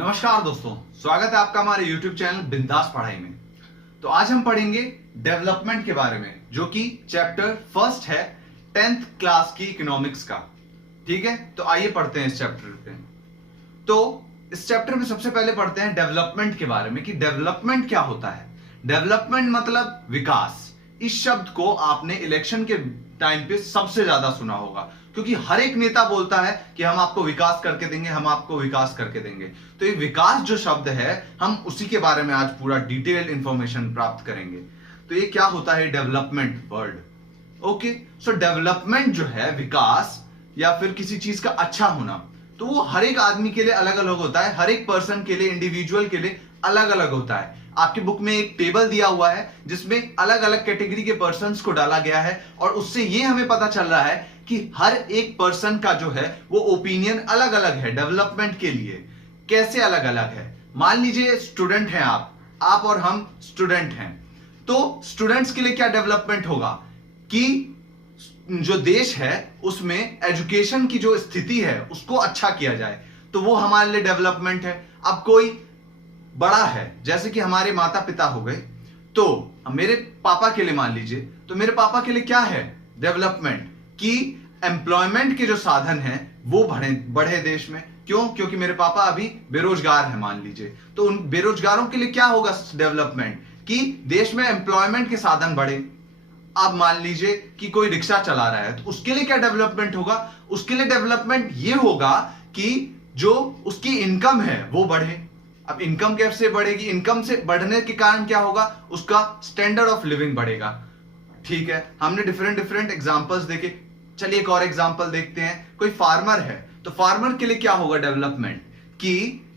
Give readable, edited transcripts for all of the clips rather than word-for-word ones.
नमस्कार दोस्तों, स्वागत है आपका हमारे YouTube चैनल बिंदास पढ़ाई में। तो आज हम पढ़ेंगे डेवलपमेंट के बारे में, जो कि चैप्टर फर्स्ट है 10th क्लास की इकोनॉमिक्स का। ठीक है, तो आइए पढ़ते हैं इस चैप्टर पे। तो इस चैप्टर में सबसे पहले पढ़ते हैं डेवलपमेंट के बारे में कि डेवलपमेंट क्या होता है। डेवलपमेंट मतलब विकास। इस शब्द को आपने इलेक्शन के टाइम पे सबसे ज्यादा सुना होगा, क्योंकि हर एक नेता बोलता है कि हम आपको विकास करके देंगे, हम आपको विकास करके देंगे। तो ये विकास जो शब्द है, हम उसी के बारे में आज पूरा डिटेल्ड इंफॉर्मेशन प्राप्त करेंगे। तो ये क्या होता है डेवलपमेंट वर्ड। ओके, सो डेवलपमेंट जो है विकास या फिर किसी चीज का अच्छा होना, तो वो हर एक आदमी के लिए अलग अलग होता है, हर एक पर्सन के लिए, इंडिविजुअल के लिए अलग अलग होता है। आपकी बुक में एक टेबल दिया हुआ है जिसमें अलग अलग कैटेगरी के पर्सन्स को डाला गया है, और उससे ये हमें पता चल रहा है कि हर एक पर्सन का जो है वो ओपिनियन अलग अलग है डेवलपमेंट के लिए। कैसे अलग अलग है? मान लीजिए स्टूडेंट हैं आप और हम स्टूडेंट हैं, तो स्टूडेंट्स के लिए क्या डेवलपमेंट होगा कि जो देश है उसमें एजुकेशन की जो स्थिति है उसको अच्छा किया जाए, तो वो हमारे लिए डेवलपमेंट है। अब कोई बड़ा है, जैसे कि हमारे माता पिता हो गए, तो मेरे पापा के लिए मान लीजिए, तो मेरे पापा के लिए क्या है डेवलपमेंट कि एम्प्लॉयमेंट के जो साधन हैं वो बढ़े देश में। क्यों? क्योंकि मेरे पापा अभी बेरोजगार हैं मान लीजिए, तो उन बेरोजगारों के लिए क्या होगा डेवलपमेंट कि देश में एम्प्लॉयमेंट के साधन बढ़े। अब मान लीजिए कि कोई रिक्शा चला रहा है, तो उसके लिए क्या डेवलपमेंट होगा? उसके लिए डेवलपमेंट ये होगा कि जो उसकी इनकम है वो बढ़े। अब इनकम कैसे बढ़ेगी? इनकम से बढ़ने के कारण क्या होगा? उसका स्टैंडर्ड ऑफ लिविंग बढ़ेगा। ठीक है, हमने डिफरेंट एग्जांपल्स देखे। चलिए एक और एग्जांपल देखते हैं। कोई फार्मर है, तो फार्मर के लिए क्या होगा डेवलपमेंट कि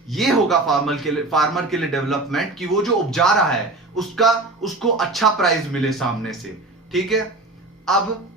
ये होगा फार्मर के लिए डेवलपमेंट कि वो जो उपजा रहा है उसको अच्छा प्राइस मिले सामने से। ठीक है, अब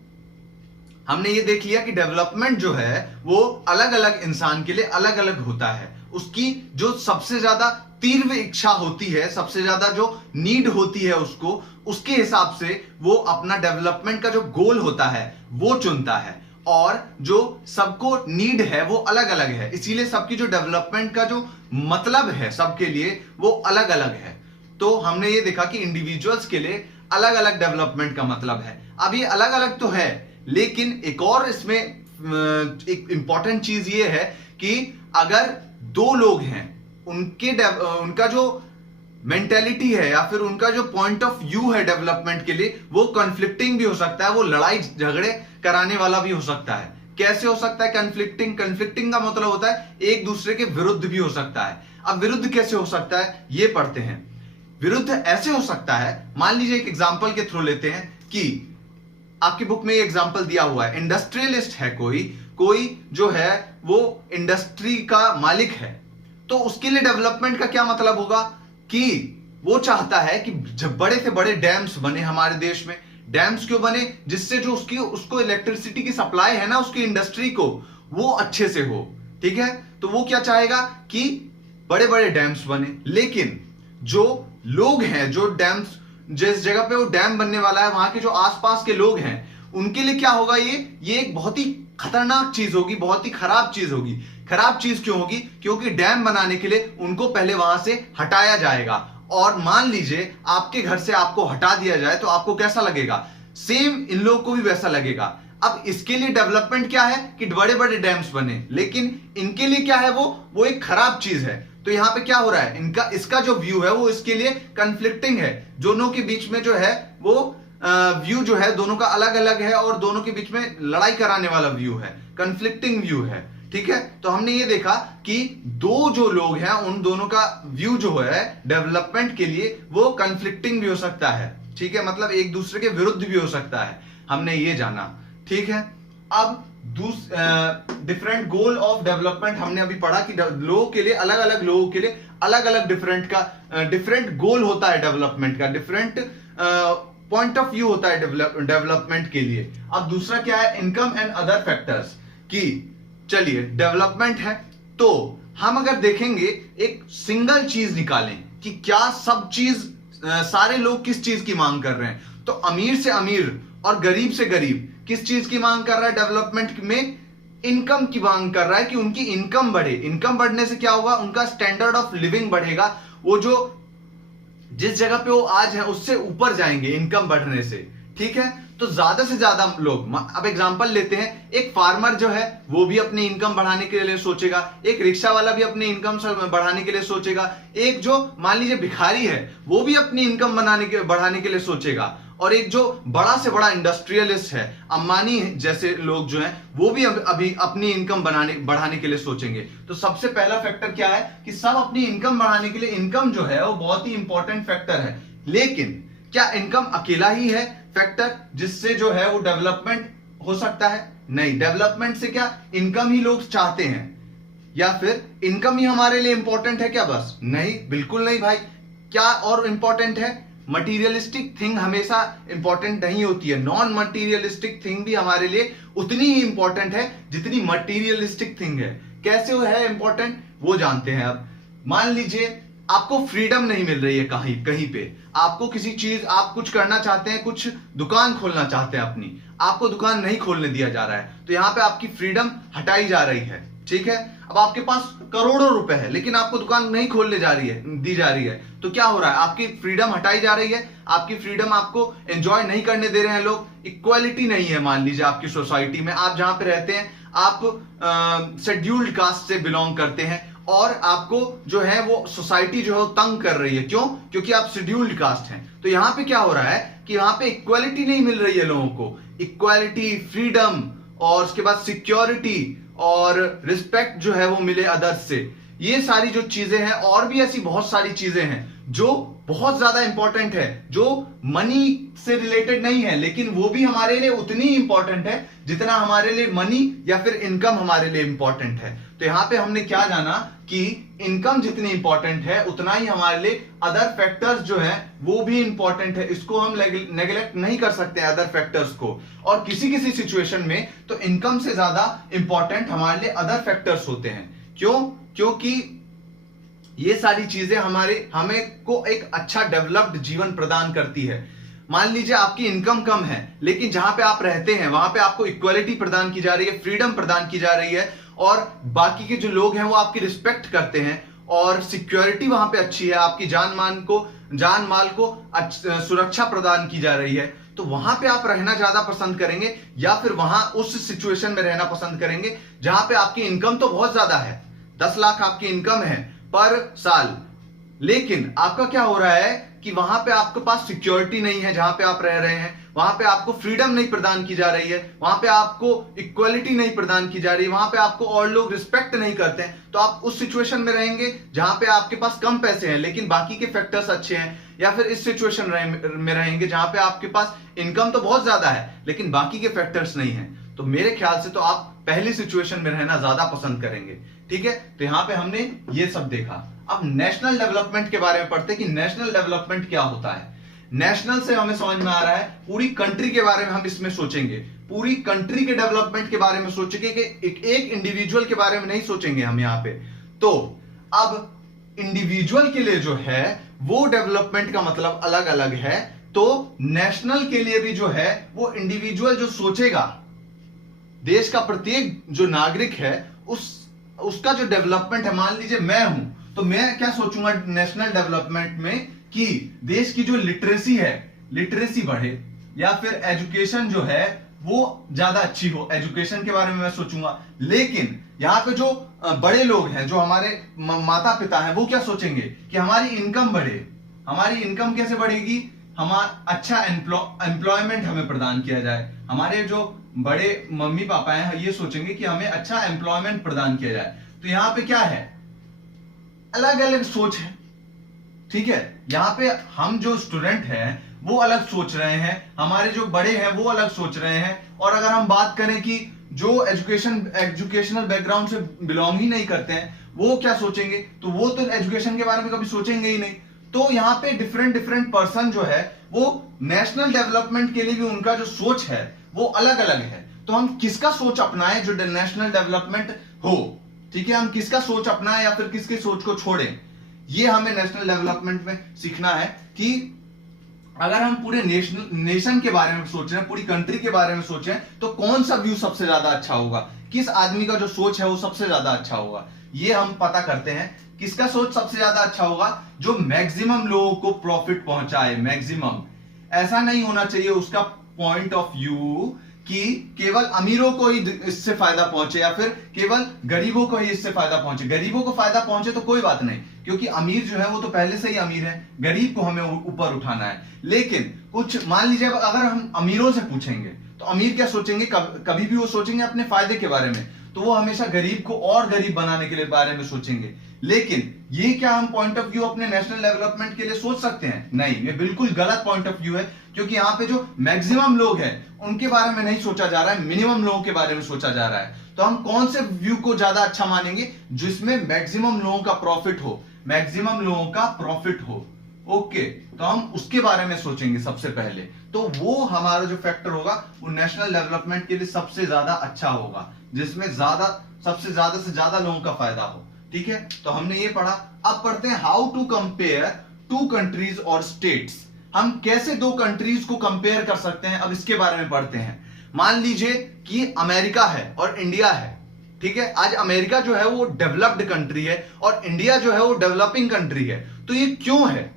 हमने ये देख लिया कि डेवलपमेंट जो है वो अलग अलग इंसान के लिए अलग अलग होता है। उसकी जो सबसे ज्यादा तीव्र इच्छा होती है, सबसे ज्यादा जो नीड होती है उसको, उसके हिसाब से वो अपना डेवलपमेंट का जो गोल होता है वो चुनता है। और जो सबको नीड है वो अलग अलग है, इसीलिए सबकी जो डेवलपमेंट का जो मतलब है सबके लिए वो अलग अलग है। तो हमने ये देखा कि इंडिविजुअल्स के लिए अलग अलग डेवलपमेंट का मतलब है। अब ये अलग अलग तो है, लेकिन एक और इसमें एक इंपॉर्टेंट चीज ये है कि अगर दो लोग हैं, उनका जो मेंटेलिटी है या फिर उनका जो पॉइंट ऑफ व्यू है डेवलपमेंट के लिए, वो कॉन्फ्लिक्टिंग भी हो सकता है, वो लड़ाई झगड़े कराने वाला भी हो सकता है। कैसे हो सकता है कॉन्फ्लिक्टिंग का मतलब होता है एक दूसरे के विरुद्ध भी हो सकता है। अब विरुद्ध कैसे हो सकता है ये पढ़ते हैं। विरुद्ध ऐसे हो सकता है, मान लीजिए एक एग्जांपल के थ्रू लेते हैं कि आपकी बुक में एग्जांपल दिया हुआ है, इंडस्ट्रियलिस्ट है कोई जो है वो इंडस्ट्री का मालिक है, तो उसके लिए डेवलपमेंट का क्या मतलब होगा कि वो चाहता है कि जब बड़े से बड़े डैम्स बने हमारे देश में। डैम्स क्यों बने? जिससे जो उसको इलेक्ट्रिसिटी की सप्लाई है ना उसकी इंडस्ट्री को, वो अच्छे से हो। ठीक है, तो वो क्या चाहेगा कि बड़े बड़े डैम्स बने। लेकिन जो लोग हैं, जो डैम्स, जिस जगह पे वो डैम बनने वाला है, वहां के जो आसपास के लोग हैं, उनके लिए क्या होगा? ये एक बहुत ही खतरनाक चीज होगी, बहुत ही खराब चीज होगी। खराब चीज क्यों होगी? क्योंकि डैम बनाने के लिए उनको पहले वहां से हटाया जाएगा। और मान लीजिए आपके घर से आपको हटा दिया जाए तो आपको कैसा लगेगा? सेम इन लोगों को भी वैसा लगेगा। अब इसके लिए डेवलपमेंट क्या है कि बड़े बड़े डैम्स बने, लेकिन इनके लिए क्या है? वो एक खराब चीज है। तो यहां पे क्या हो रहा है? इसका जो व्यू है वो इसके लिए कन्फ्लिक्टिंग है। दोनों के बीच में जो है वो व्यू जो है दोनों का अलग अलग है, और दोनों के बीच में लड़ाई कराने वाला व्यू है, कन्फ्लिक्टिंग व्यू है। ठीक है, तो हमने ये देखा कि दो जो लोग हैं उन दोनों का व्यू जो है डेवलपमेंट के लिए वो कन्फ्लिक्टिंग भी हो सकता है। ठीक है, मतलब एक दूसरे के विरुद्ध भी हो सकता है, हमने ये जाना। ठीक है, अब डिफरेंट गोल ऑफ डेवलपमेंट हमने अभी पढ़ा कि लोगों के लिए अलग अलग डिफरेंट गोल होता है डेवलपमेंट का, डिफरेंट पॉइंट ऑफ व्यू होता है डेवलपमेंट के लिए। अब दूसरा क्या है? Income and other factors. कि चलिए डेवलपमेंट है, तो हम अगर देखेंगे एक सिंगल चीज निकालें कि क्या सब चीज, सारे लोग किस चीज की मांग कर रहे हैं, तो अमीर से अमीर और गरीब से गरीब किस चीज की मांग कर रहा है डेवलपमेंट में? इनकम की मांग कर रहा है कि उनकी इनकम बढ़े। इनकम बढ़ने से क्या होगा, उनका स्टैंडर्ड ऑफ लिविंग बढ़ेगा, वो जो जिस जगह पे वो आज है उससे ऊपर जाएंगे इनकम बढ़ने से। ठीक है, तो ज्यादा से ज्यादा लोग, अब एग्जांपल लेते हैं, एक फार्मर जो है वो भी अपनी इनकम बढ़ाने के लिए सोचेगा, एक रिक्शा वाला भी अपनी इनकम बढ़ाने के लिए सोचेगा, एक जो मान लीजिए भिखारी है वो भी अपनी इनकम बढ़ाने के लिए सोचेगा, और एक जो बड़ा से बड़ा इंडस्ट्रियलिस्ट है, अंबानी जैसे लोग जो हैं वो भी अभी अपनी इनकम बढ़ाने के लिए सोचेंगे। तो सबसे पहला फैक्टर क्या है कि सब अपनी इनकम बढ़ाने के लिए, इनकम जो है वो बहुत ही इंपॉर्टेंट फैक्टर है। लेकिन क्या इनकम अकेला ही है फैक्टर जिससे जो है वो डेवलपमेंट हो सकता है? नहीं। डेवलपमेंट से क्या इनकम ही लोग चाहते हैं, या फिर इनकम ही हमारे लिए इंपॉर्टेंट है क्या बस? नहीं, बिल्कुल नहीं भाई। क्या और इंपॉर्टेंट है? मटीरियलिस्टिक थिंग हमेशा इंपॉर्टेंट नहीं होती है, नॉन मटीरियलिस्टिक थिंग भी हमारे लिए उतनी ही इंपॉर्टेंट है जितनी मटीरियलिस्टिक थिंग है। कैसे वो है इंपॉर्टेंट वो जानते हैं। अब मान लीजिए आपको फ्रीडम नहीं मिल रही है कहीं पे, आपको किसी चीज, आप कुछ करना चाहते हैं, कुछ दुकान खोलना चाहते हैं अपनी, आपको दुकान नहीं खोलने दिया जा रहा है, तो यहां पे आपकी फ्रीडम हटाई जा रही है। ठीक है, अब आपके पास करोड़ों रुपए है लेकिन आपको दुकान नहीं खोलने दी जा रही है, तो क्या हो रहा है, आपकी फ्रीडम हटाई जा रही है, आपकी फ्रीडम आपको एंजॉय नहीं करने दे रहे हैं लोग। इक्वालिटी नहीं है मान लीजिए आपकी सोसाइटी में, आप जहां पे रहते हैं आप शेड्यूल्ड कास्ट से बिलोंग करते हैं, और आपको जो है वो सोसाइटी जो है वो तंग कर रही है। क्यों? क्योंकि आप शेड्यूल्ड कास्ट हैं। तो यहां पे क्या हो रहा है कि यहां पे इक्वालिटी नहीं मिल रही है लोगों को, इक्वालिटी, फ्रीडम, और उसके बाद सिक्योरिटी और रिस्पेक्ट जो है वो मिले अदर्स से। ये सारी जो चीजें हैं, और भी ऐसी बहुत सारी चीजें हैं जो बहुत ज्यादा इंपॉर्टेंट है, जो मनी से रिलेटेड नहीं है, लेकिन वो भी हमारे लिए उतनी इंपॉर्टेंट है जितना हमारे लिए मनी या फिर इनकम हमारे लिए इंपॉर्टेंट है। तो यहां पे हमने क्या जाना कि इनकम जितनी इंपॉर्टेंट है उतना ही हमारे लिए अदर फैक्टर्स जो है वो भी इंपॉर्टेंट है। इसको हम नेग्लेक्ट नहीं कर सकते अदर फैक्टर्स को, और किसी किसी सिचुएशन में तो इनकम से ज्यादा इंपॉर्टेंट हमारे लिए अदर फैक्टर्स होते हैं। क्यों? क्योंकि ये सारी चीजें हमें को एक अच्छा डेवलप्ड जीवन प्रदान करती है। मान लीजिए आपकी इनकम कम है लेकिन जहां पे आप रहते हैं वहां पे आपको इक्वालिटी प्रदान की जा रही है, फ्रीडम प्रदान की जा रही है, और बाकी के जो लोग हैं वो आपकी रिस्पेक्ट करते हैं, और सिक्योरिटी वहां पे अच्छी है, आपकी जान माल को सुरक्षा प्रदान की जा रही है, तो वहां पे आप रहना ज्यादा पसंद करेंगे, या फिर वहां उस सिचुएशन में रहना पसंद करेंगे जहां पे आपकी इनकम तो बहुत ज्यादा है, 10 लाख आपकी इनकम है पर साल, लेकिन आपका क्या हो रहा है कि वहां पे आपके पास सिक्योरिटी नहीं है जहां पे आप रह रहे हैं, वहां पे आपको फ्रीडम नहीं प्रदान की जा रही है, वहां पे आपको इक्वालिटी नहीं प्रदान की जा रही है, वहां पे आपको और लोग रिस्पेक्ट नहीं करते हैं, तो आप उस सिचुएशन में रहेंगे जहां पे आपके पास कम पैसे हैं लेकिन बाकी के फैक्टर्स अच्छे हैं, या फिर इस सिचुएशन में रहेंगे जहां पे आपके पास इनकम तो बहुत ज्यादा है लेकिन बाकी के फैक्टर्स नहीं है। तो मेरे ख्याल से तो आप पहली सिचुएशन में रहना ज्यादा पसंद करेंगे। ठीक है, तो यहां पे हमने ये सब देखा। अब नेशनल डेवलपमेंट के बारे में पढ़ते हैं कि नेशनल डेवलपमेंट क्या होता है। नेशनल से हमें समझ में आ रहा है पूरी कंट्री के बारे में हम इसमें सोचेंगे, पूरी कंट्री के डेवलपमेंट के बारे में सोचेंगे कि एक इंडिविजुअल के बारे में नहीं सोचेंगे हम यहाँ पे। तो अब इंडिविजुअल के लिए जो है वो डेवलपमेंट का मतलब अलग अलग है, तो नेशनल के लिए भी जो है वो इंडिविजुअल जो सोचेगा, देश का प्रत्येक जो नागरिक है उसका जो डेवलपमेंट है, मान लीजिए मैं हूं तो मैं क्या सोचूंगा नेशनल डेवलपमेंट में कि देश की जो लिटरेसी है, लिटरेसी बढ़े, या फिर एजुकेशन जो है वो ज्यादा अच्छी हो, एजुकेशन के बारे में मैं सोचूंगा। लेकिन यहां पे जो बड़े लोग हैं, जो हमारे माता पिता हैं, वो क्या सोचेंगे कि हमारी इनकम बढ़े। हमारी इनकम कैसे बढ़ेगी? अच्छा एम्प्लॉयमेंट हमें प्रदान किया जाए। हमारे जो बड़े मम्मी पापा हैं ये सोचेंगे कि हमें अच्छा एम्प्लॉयमेंट प्रदान किया जाए। तो यहां पे क्या है, अलग अलग सोच है। ठीक है, यहां पे हम जो स्टूडेंट हैं वो अलग सोच रहे हैं, हमारे जो बड़े हैं वो अलग सोच रहे हैं, और अगर हम बात करें कि जो एजुकेशनल बैकग्राउंड से बिलोंग ही नहीं करते हैं वो क्या सोचेंगे, तो वो तो एजुकेशन के बारे में कभी सोचेंगे ही नहीं। तो यहाँ पे डिफरेंट पर्सन जो है वो नेशनल डेवलपमेंट के लिए भी उनका जो सोच है वो अलग अलग है। तो हम किसका सोच अपनाएं जो नेशनल डेवलपमेंट हो, ठीक है, हम किसका सोच अपनाएं या फिर किसकी सोच को छोड़ें, ये हमें नेशनल डेवलपमेंट में सीखना है कि अगर हम पूरे नेशन के बारे में सोचें, पूरी कंट्री के बारे में सोचें, तो कौन सा व्यू सबसे ज्यादा अच्छा होगा, किस आदमी का जो सोच है वो सबसे ज्यादा अच्छा होगा, ये हम पता करते हैं। किसका सोच सबसे ज्यादा अच्छा होगा? जो मैक्सिमम लोगों को प्रॉफिट पहुंचाए, मैक्सिमम। ऐसा नहीं होना चाहिए उसका पॉइंट ऑफ व्यू कि केवल अमीरों को ही इससे फायदा पहुंचे या फिर केवल गरीबों को ही इससे फायदा पहुंचे। गरीबों को फायदा पहुंचे तो कोई बात नहीं, क्योंकि अमीर जो है वो तो पहले से ही अमीर है, गरीब को हमें ऊपर उठाना है। लेकिन कुछ मान लीजिए अगर हम अमीरों से पूछेंगे तो अमीर क्या सोचेंगे? कभी भी वो सोचेंगे अपने फायदे के बारे में, तो वो हमेशा गरीब को और गरीब बनाने के लिए बारे में सोचेंगे। लेकिन ये क्या हम पॉइंट ऑफ व्यू अपने नेशनल डेवलपमेंट के लिए सोच सकते हैं? नहीं, ये बिल्कुल गलत पॉइंट ऑफ व्यू है, क्योंकि यहाँ पे जो मैक्सिमम लोग हैं उनके बारे में नहीं सोचा जा रहा है, मिनिमम लोगों के बारे में सोचा जा रहा है। तो हम कौन से व्यू को ज्यादा अच्छा मानेंगे? जिसमें मैक्सिमम लोगों का प्रॉफिट हो, मैक्सिमम लोगों का प्रॉफिट हो। ओके, तो हम उसके बारे में सोचेंगे सबसे पहले। तो वो हमारा जो फैक्टर होगा वो नेशनल डेवलपमेंट के लिए सबसे ज्यादा अच्छा होगा, जिसमें सबसे ज्यादा से ज्यादा लोगों का फायदा हो। ठीक है, तो हमने ये पढ़ा। अब पढ़ते हैं how to compare two countries और स्टेट्स। हम कैसे दो कंट्रीज को कंपेयर कर सकते हैं, अब इसके बारे में पढ़ते हैं। मान लीजिए कि अमेरिका है और इंडिया है। ठीक है, आज अमेरिका जो है वो डेवलप्ड कंट्री है और इंडिया जो है वो डेवलपिंग कंट्री है। तो ये क्यों है?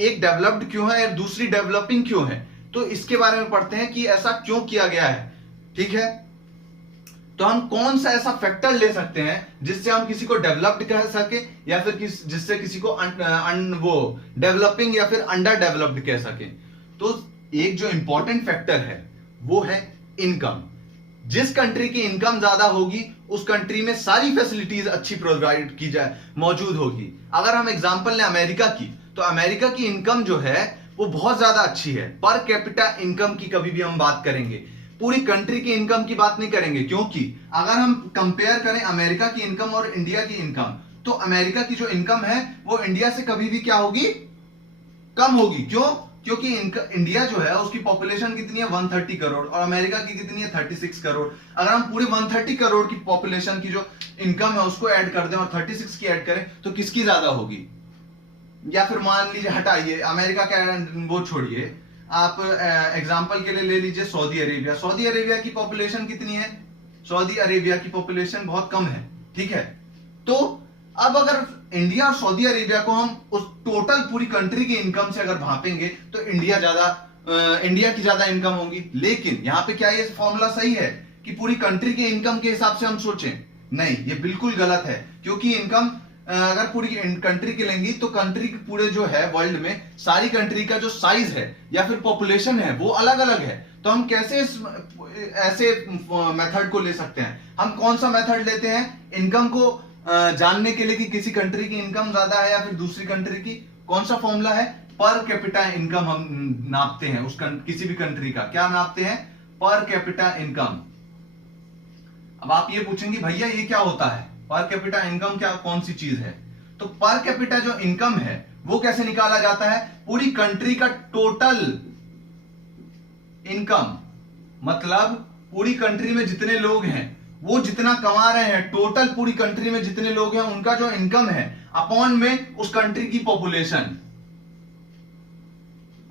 एक डेवलप्ड क्यों है और दूसरी डेवलपिंग क्यों है? तो इसके बारे में पढ़ते हैं कि ऐसा क्यों किया गया है। ठीक है, तो हम कौन सा ऐसा फैक्टर ले सकते हैं जिससे हम किसी को डेवलप्ड कह सके या फिर जिससे किसी को वो डेवलपिंग या फिर अंडर डेवलप्ड कह सके। तो एक जो इंपॉर्टेंट फैक्टर है वो है इनकम। जिस कंट्री की इनकम ज्यादा होगी उस कंट्री में सारी फैसिलिटीज अच्छी प्रोवाइड की जाए मौजूद होगी। अगर हम एग्जांपल लें अमेरिका की, तो अमेरिका की इनकम जो है वो बहुत ज्यादा अच्छी है। पर कैपिटा इनकम की कभी भी हम बात करेंगे, पूरी कंट्री की इनकम की बात नहीं करेंगे, क्योंकि अगर हम कंपेयर करें अमेरिका की इनकम और इंडिया की इनकम, तो अमेरिका की जो इनकम है वो इंडिया से कभी भी क्या होगी? कम होगी। क्यों? क्योंकि इंडिया जो है उसकी पॉपुलेशन कितनी है? 130 करोड़ और अमेरिका की कितनी है? 36 करोड़। अगर हम पूरी 130 करोड़ की पॉपुलेशन की जो इनकम है उसको ऐड कर दें और 36 की ऐड करें तो किसकी ज्यादा होगी? या फिर मान लीजिए, हटाइए अमेरिका का वो छोड़िए, आप एग्जांपल के लिए ले लीजिए सऊदी अरेबिया। सऊदी अरेबिया की पॉपुलेशन कितनी है? सऊदी अरेबिया की पॉपुलेशन बहुत कम है। ठीक है, तो अब अगर इंडिया और सऊदी अरेबिया को हम उस टोटल पूरी कंट्री की इनकम से अगर भापेंगे तो इंडिया की ज्यादा इनकम होगी। लेकिन यहां पे क्या ये फॉर्मूला सही है कि पूरी कंट्री की इनकम के हिसाब से हम सोचें? नहीं, ये बिल्कुल गलत है, क्योंकि इनकम अगर पूरी कंट्री की लेंगी तो कंट्री के पूरे जो है वर्ल्ड में सारी कंट्री का जो साइज है या फिर पॉपुलेशन है वो अलग अलग है। तो हम कैसे ऐसे मेथड को ले सकते हैं? हम कौन सा मेथड लेते हैं इनकम को जानने के लिए कि किसी कंट्री की इनकम ज्यादा है या फिर दूसरी कंट्री की? कौन सा फॉर्मूला है? पर कैपिटा इनकम हम नापते हैं किसी भी कंट्री का। क्या नापते हैं? Per capita income. अब आप ये पूछेंगे भैया ये क्या होता है? पर कैपिटा इनकम क्या, कौन सी चीज है? तो पर कैपिटा जो इनकम है वो कैसे निकाला जाता है? पूरी कंट्री का टोटल इनकम, मतलब पूरी कंट्री में जितने लोग हैं वो जितना कमा रहे हैं, टोटल पूरी कंट्री में जितने लोग हैं उनका जो इनकम है अपॉन में उस कंट्री की पॉपुलेशन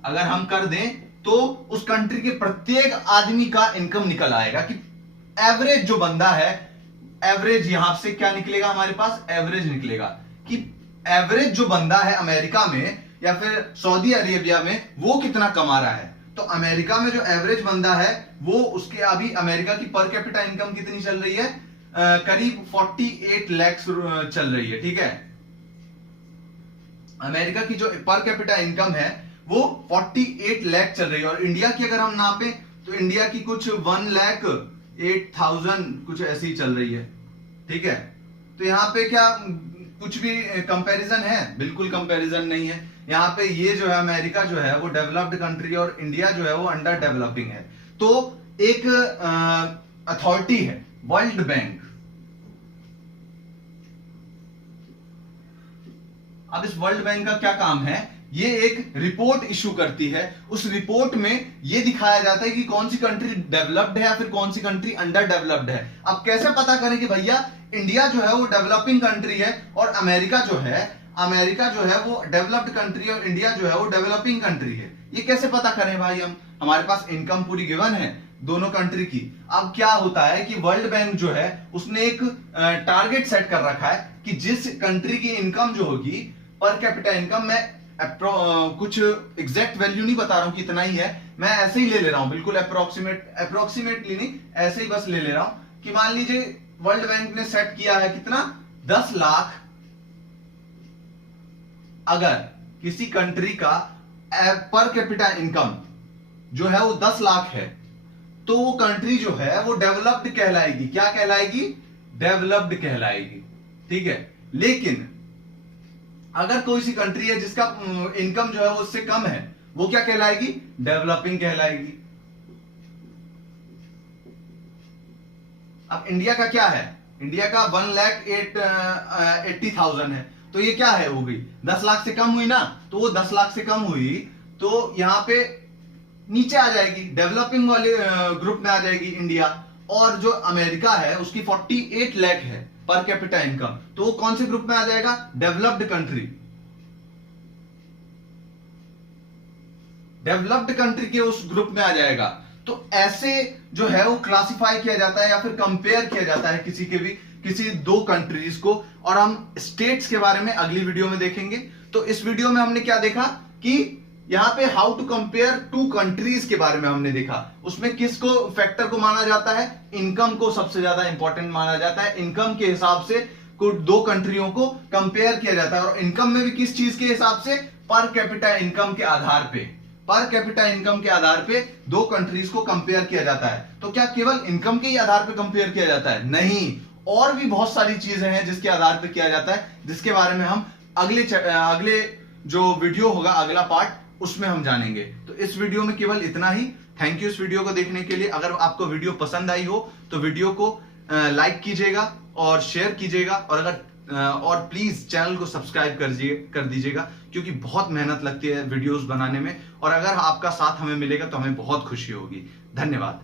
अगर हम कर दें तो उस कंट्री के प्रत्येक आदमी का इनकम निकल आएगा कि एवरेज जो बंदा है, एवरेज यहां से क्या निकलेगा हमारे पास? एवरेज निकलेगा कि एवरेज जो बंदा है अमेरिका में या फिर सऊदी अरेबिया में वो कितना कमा रहा है। तो अमेरिका में जो एवरेज बंदा है वो उसके अभी अमेरिका की पर कैपिटा इनकम कितनी चल रही है? करीब 48 लाख चल रही है। ठीक है, अमेरिका की जो पर कैपिटा इनकम है वो 48 लाख चल रही है। और इंडिया की अगर हम नापे तो इंडिया की कुछ 1,08,000 कुछ ऐसी चल रही है। ठीक है, तो यहां पे क्या कुछ भी कंपैरिजन है? बिल्कुल कंपैरिजन नहीं है। यहाँ पे ये जो है अमेरिका जो है वो डेवलप्ड कंट्री और इंडिया जो है वो अंडर डेवलपिंग है। तो एक अथॉरिटी है वर्ल्ड बैंक। अब इस वर्ल्ड बैंक का क्या काम है? ये एक रिपोर्ट इशू करती है। उस रिपोर्ट में ये दिखाया जाता है कि कौन सी कंट्री डेवलप्ड है या फिर कौन सी कंट्री अंडर डेवलप्ड है। अब कैसे पता करें कि भैया इंडिया जो है वो डेवलपिंग कंट्री है और अमेरिका जो है वो डेवलप्ड कंट्री और इंडिया जो है वो डेवलपिंग कंट्री है? ये कैसे पता करें भाई? हम हमारे पास इनकम पूरी गिवन है दोनों कंट्री की। अब क्या होता है कि वर्ल्ड बैंक जो है उसने एक टारगेट सेट कर रखा है कि जिस कंट्री की इनकम जो होगी पर कैपिटा इनकम, मैं कुछ एग्जैक्ट वैल्यू नहीं बता रहा हूं कि इतना ही है, मैं ऐसे ही ले रहा हूं, बिल्कुल अप्रोक्सीमेटली नहीं, ऐसे ही बस ले रहा हूं कि मान लीजिए वर्ल्ड बैंक ने सेट किया है कितना, 10 लाख। अगर किसी कंट्री का पर कैपिटा इनकम जो है वो 10 लाख है, तो वो कंट्री जो है वो डेवलप्ड कहलाएगी। क्या कहलाएगी? डेवलप्ड कहलाएगी। ठीक है। लेकिन अगर कोई सी कंट्री है जिसका इनकम जो है वो उससे कम है, वो क्या कहलाएगी? डेवलपिंग कहलाएगी। अब इंडिया का क्या है? इंडिया का 1,80,000 है, तो ये क्या है? हो गई 10 लाख से कम हुई ना, तो वो 10 लाख से कम हुई तो यहां पे नीचे आ जाएगी, डेवलपिंग वाले ग्रुप में आ जाएगी इंडिया। और जो अमेरिका है उसकी 48 लाख है पर कैपिटा इनकम, तो वो कौन से ग्रुप में आ जाएगा? Developed country. डेवलप्ड कंट्री के उस ग्रुप में आ जाएगा। तो ऐसे जो है वो क्लासिफाई किया जाता है या फिर कंपेयर किया जाता है किसी दो कंट्रीज को। और हम स्टेट्स के बारे में अगली वीडियो में देखेंगे। तो इस वीडियो में हमने क्या देखा कि यहां पे how to compare two countries के बारे में हमने देखा। उसमें किसको फैक्टर को माना जाता है? इनकम को सबसे ज्यादा इंपॉर्टेंट माना जाता है। इनकम के हिसाब से दो कंट्रियों को कंपेयर किया जाता है। और इनकम में भी किस चीज के हिसाब से? पर कैपिटा इनकम के आधार पे। पर कैपिटा इनकम के आधार पे दो कंट्रीज को कंपेयर किया जाता है। तो क्या केवल इनकम के ही आधार पे कंपेयर किया जाता है? नहीं, और भी बहुत सारी चीजें हैं जिसके आधार पे किया जाता है, जिसके बारे में हम अगले जो वीडियो होगा, अगला पार्ट, उसमें हम जानेंगे। तो इस वीडियो में केवल इतना ही। थैंक यू इस वीडियो को देखने के लिए। अगर आपको वीडियो पसंद आई हो तो वीडियो को लाइक कीजिएगा और शेयर कीजिएगा, और प्लीज चैनल को सब्सक्राइब कर दीजिएगा, क्योंकि बहुत मेहनत लगती है वीडियोस बनाने में। और अगर आपका साथ हमें मिलेगा तो हमें बहुत खुशी होगी। धन्यवाद।